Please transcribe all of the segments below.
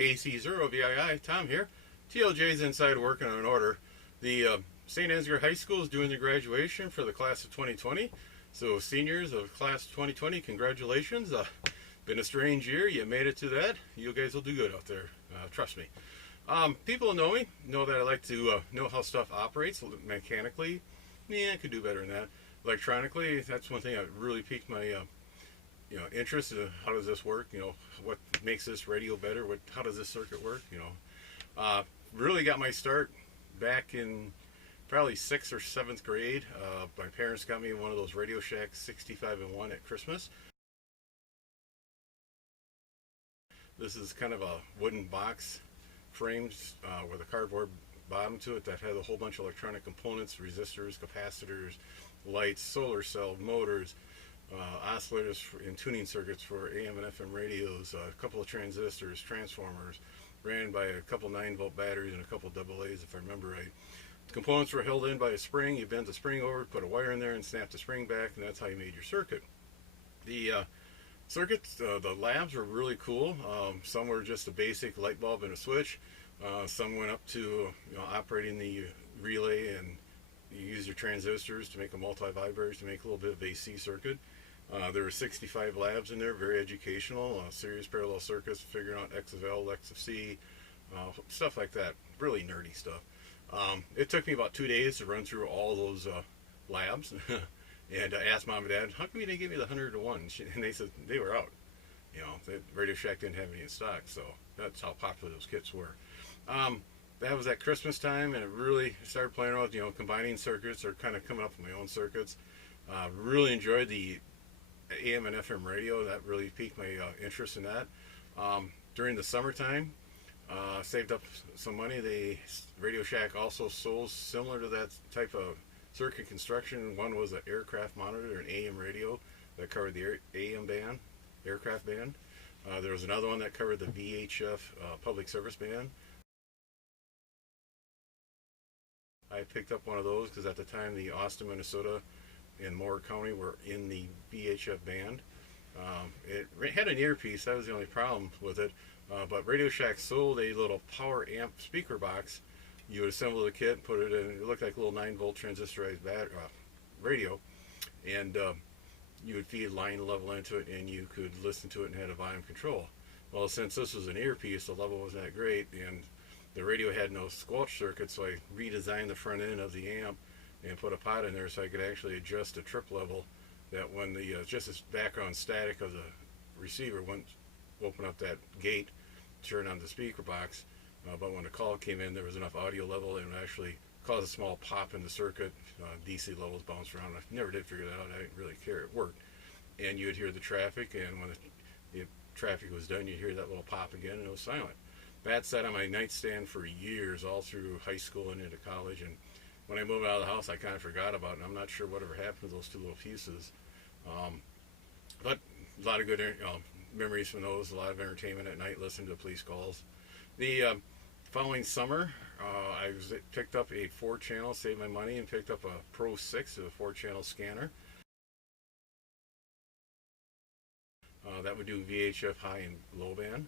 KC0VII, Tom here. TLJ's inside working on an order. The St. Ansgar High School is doing their graduation for the class of 2020. So seniors of class of 2020, congratulations. Been a strange year. You made it to that. You guys will do good out there. Trust me. People know me, know that I like to know how stuff operates mechanically. Yeah, I could do better than that. Electronically, that's one thing that really piqued my interest in how does this work, what makes this radio better, how does this circuit work, really got my start back in probably 6th or 7th grade. My parents got me one of those Radio Shack 65-in-1 at Christmas. This is kind of a wooden box framed with a cardboard bottom to it that had a whole bunch of electronic components, resistors, capacitors, lights, solar cell, motors, oscillators and tuning circuits for AM and FM radios, a couple of transistors, transformers, ran by a couple 9-volt batteries and a couple AA's if I remember right. The components were held in by a spring. You bent the spring over, put a wire in there and snapped the spring back, and that's how you made your circuit. The circuits, the labs were really cool. Some were just a basic light bulb and a switch. Some went up to operating the relay, and you use your transistors to make a multi-vibrators to make a little bit of AC circuit. There were 65 labs in there, very educational, series parallel circuits, figuring out X of L, X of C, stuff like that, really nerdy stuff. It took me about 2 days to run through all those labs and asked Mom and Dad, how come you didn't give me the 100 to 1? And they said they were out. The Radio Shack didn't have any in stock, so that's how popular those kits were. That was at Christmas time, and it really started playing around with, combining circuits or kind of coming up with my own circuits. Really enjoyed the AM and FM radio. That really piqued my interest in that. During the summertime, saved up some money. Radio Shack also sold similar to that type of circuit construction. One was an aircraft monitor, an AM radio that covered the AM band, aircraft band. There was another one that covered the VHF public service band. I picked up one of those because at the time the Austin, Minnesota and Moore County were in the VHF band. It had an earpiece, that was the only problem with it, but Radio Shack sold a little power amp speaker box. You would assemble the kit, put it in, it looked like a little 9-volt transistorized radio, and you would feed line level into it and you could listen to it and had a volume control. Well, since this was an earpiece, the level wasn't that great, and the radio had no squelch circuit, so I redesigned the front end of the amp and put a pot in there so I could actually adjust the trip level, that when the just this background static of the receiver wouldn't open up that gate, turn on the speaker box, but when the call came in there was enough audio level and it would actually cause a small pop in the circuit. DC levels bounced around. I never did figure that out. I didn't really care. It worked. And you would hear the traffic, and when the traffic was done, you'd hear that little pop again, and it was silent. That sat on my nightstand for years, all through high school and into college, and when I moved out of the house, I kind of forgot about it, and I'm not sure whatever happened to those two little pieces. But a lot of good memories from those, a lot of entertainment at night, listening to police calls. The following summer, I picked up a 4-channel, saved my money, and picked up a Pro 6, a 4-channel scanner. That would do VHF high and low band.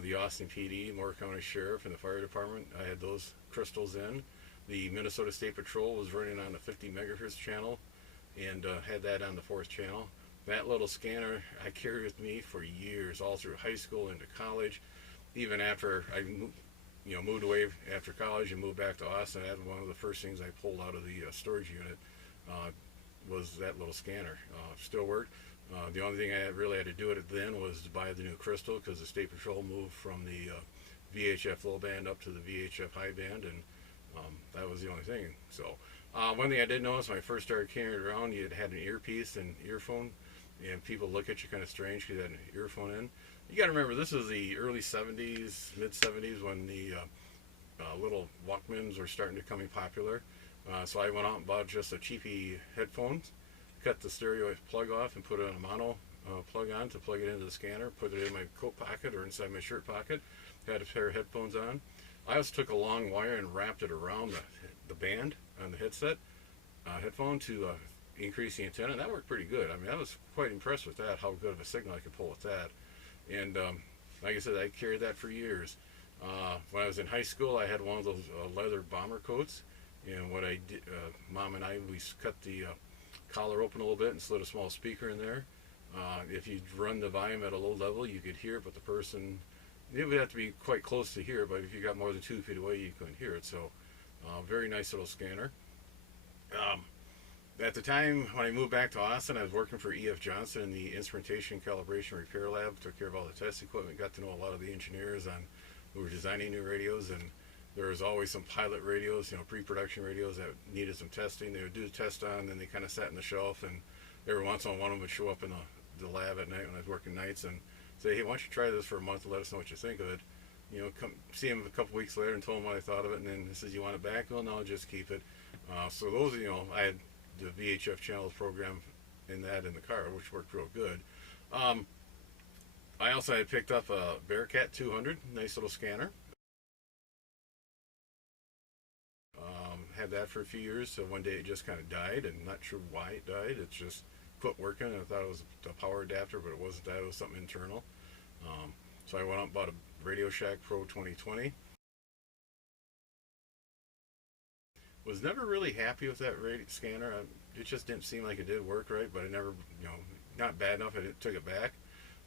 The Austin PD, Moore County Sheriff, and the Fire Department, I had those crystals in. The Minnesota State Patrol was running on the 50 megahertz channel and had that on the 4th channel. That little scanner I carried with me for years, all through high school, into college. Even after I moved away after college and moved back to Austin, that was one of the first things I pulled out of the storage unit was that little scanner. Still worked. The only thing I really had to do it then was to buy the new crystal, because the State Patrol moved from the VHF low band up to the VHF high band, and that was the only thing. So one thing I did notice when I first started carrying it around, you had an earpiece and earphone, and people look at you kind of strange because you had an earphone in. You got to remember, this is the early 70s, mid 70s, when the little Walkmans were starting to become popular. So I went out and bought just a cheapy headphones, cut the stereo plug off and put it on a mono plug on to plug it into the scanner, put it in my coat pocket or inside my shirt pocket, had a pair of headphones on. I also took a long wire and wrapped it around the band on the headset headphone to increase the antenna, and that worked pretty good. I mean, I was quite impressed with that, how good of a signal I could pull with that. And Like I said, I carried that for years. When I was in high school, I had one of those leather bomber coats, and what I did, Mom and I, we cut the collar open a little bit and slid a small speaker in there. If you run the volume at a low level, you could hear it, but the person, it would have to be quite close to hear, but if you got more than 2 feet away, you couldn't hear it. So, very nice little scanner. Um, at the time when I moved back to Austin, I was working for E.F. Johnson in the instrumentation, calibration, repair lab. Took care of all the test equipment. Got to know a lot of the engineers on who were designing new radios, and there was always some pilot radios, pre-production radios that needed some testing. They would do the test on, and they kind of sat on the shelf, and every once in a while one of them would show up in the lab at night when I was working nights and say, hey, why don't you try this for a month and let us know what you think of it. Come see him a couple weeks later and told him what I thought of it, and then he says, you want it back? Well, no, just keep it. So those, I had the VHF channels program in the car, which worked real good. I also had picked up a Bearcat 200, nice little scanner. Had that for a few years, so one day it just kind of died, and not sure why it died. It just quit working. I thought it was a power adapter, but it wasn't that. It was something internal. So I went out and bought a Radio Shack Pro 2020. Was never really happy with that scanner. It just didn't seem like it did work right, but I never, not bad enough. I took it back.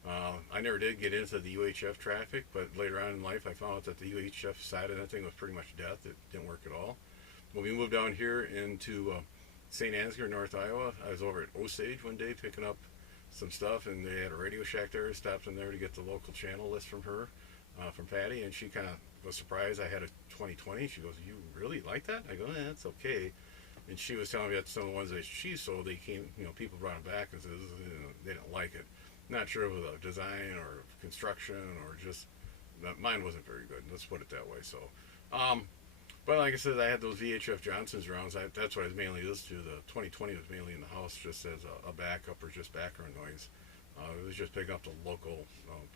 I never did get into the UHF traffic, but later on in life I found out that the UHF side of that thing was pretty much death. It didn't work at all. When we moved down here into St. Ansgar, North Iowa, I was over at Osage one day picking up some stuff, and they had a Radio Shack there. I stopped in there to get the local channel list from her, from Patty, and she kind of was surprised I had a 2020. She goes, you really like that? I go, that's okay. And she was telling me that some of the ones that she sold, they came, people brought them back and said, they didn't like it. Not sure if it was a design or construction or just, mine wasn't very good. Let's put it that way. So, but like I said, I had those VHF Johnson's rounds. That's what I was mainly listening to. The 2020 was mainly in the house just as a backup or just background noise. It was just picking up the local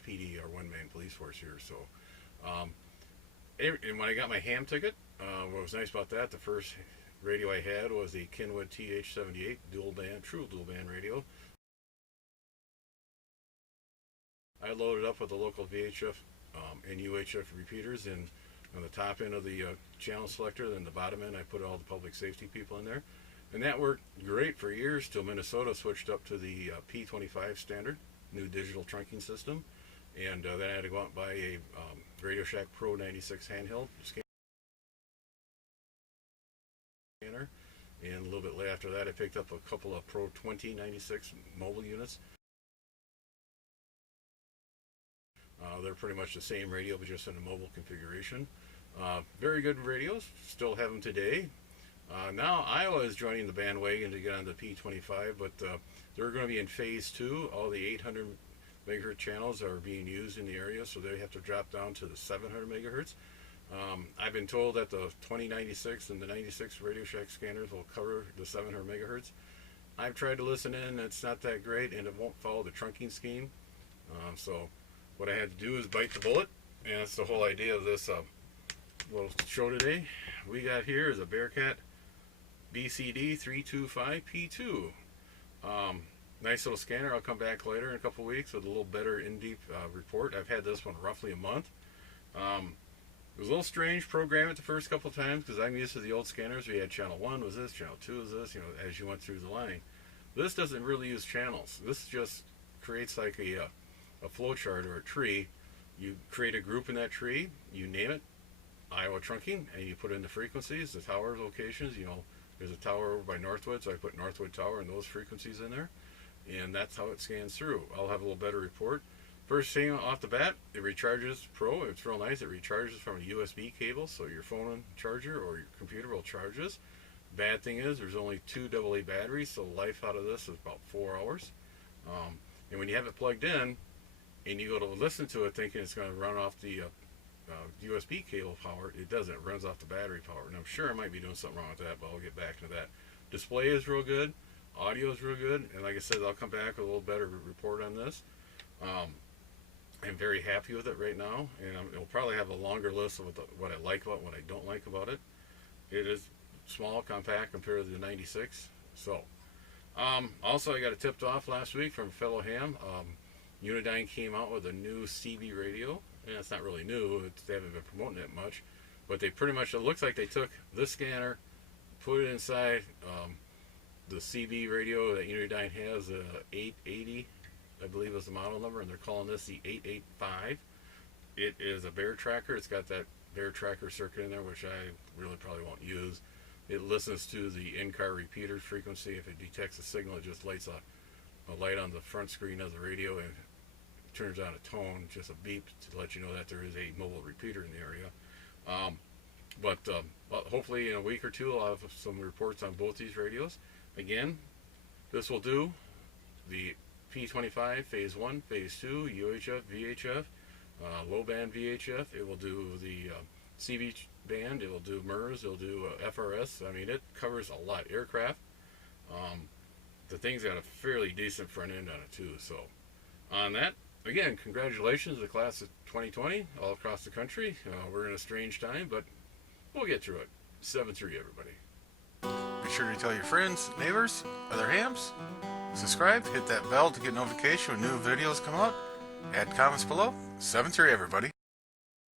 PD or one-man police force here. So, and when I got my ham ticket, what was nice about that, the first radio I had was a Kenwood TH78 true dual band radio. I loaded up with the local VHF and UHF repeaters, and on the top end of the channel selector, then the bottom end I put all the public safety people in there, and that worked great for years till Minnesota switched up to the P25 standard, new digital trunking system, and then I had to go out and buy a Radio Shack Pro 96 handheld scanner, and a little bit later after that I picked up a couple of Pro 2096 mobile units. They're pretty much the same radio, but just in a mobile configuration. Very good radios. Still have them today. Now Iowa is joining the bandwagon to get on the P25, but they're going to be in phase 2. All the 800 megahertz channels are being used in the area, so they have to drop down to the 700 megahertz. I've been told that the 2096 and the 96 Radio Shack scanners will cover the 700 megahertz. I've tried to listen in. It's not that great, and it won't follow the trunking scheme. So what I had to do is bite the bullet, and that's the whole idea of this little show today. We got here is a Bearcat BCD325P2. Nice little scanner. I'll come back later in a couple weeks with a little better in-depth report. I've had this one roughly a month. It was a little strange programming it the first couple times because I'm used to the old scanners. We had channel 1 was this, channel 2 was this, as you went through the line. This doesn't really use channels. This just creates like a flow chart or a tree. You create a group in that tree, you name it Iowa trunking, and you put in the frequencies, the tower locations. There's a tower over by Northwood, so I put Northwood Tower and those frequencies in there, and that's how it scans through. I'll have a little better report. First thing off the bat, it recharges Pro. It's real nice. It recharges from a USB cable, so your phone charger or your computer will charge this. Bad thing is there's only 2 AA batteries, so life out of this is about 4 hours. And when you have it plugged in, and you go to listen to it thinking it's going to run off the USB cable power, it doesn't. It runs off the battery power. And I'm sure I might be doing something wrong with that, but I'll get back to that. Display is real good. Audio is real good. And like I said, I'll come back with a little better report on this. I'm very happy with it right now. And it'll probably have a longer list of what I like about it, what I don't like about it. It is small, compact compared to the 96. So, also I got a tipped off last week from a fellow ham. Unidyne came out with a new CB radio, and it's not really new, they haven't been promoting it much, but they pretty much, it looks like they took this scanner, put it inside the CB radio that Unidyne has, the 880, I believe is the model number, and they're calling this the 885. It is a bear tracker. It's got that bear tracker circuit in there, which I really probably won't use. It listens to the in-car repeater frequency. If it detects a signal, it just lights a light on the front screen of the radio and turns on a tone, just a beep to let you know that there is a mobile repeater in the area. But hopefully in a week or two I'll have some reports on both these radios. Again, this will do the P25 Phase 1, Phase 2, UHF, VHF, low band VHF. It will do the CB band, it will do MIRS, it will do FRS. I mean, it covers a lot. Aircraft. The thing's got a fairly decent front end on it too. So on that, again, congratulations to the class of 2020 all across the country. We're in a strange time, but we'll get through it. 7-3, everybody. Be sure to tell your friends, neighbors, other hams. Subscribe, hit that bell to get notification when new videos come out. Add comments below. 7-3, everybody.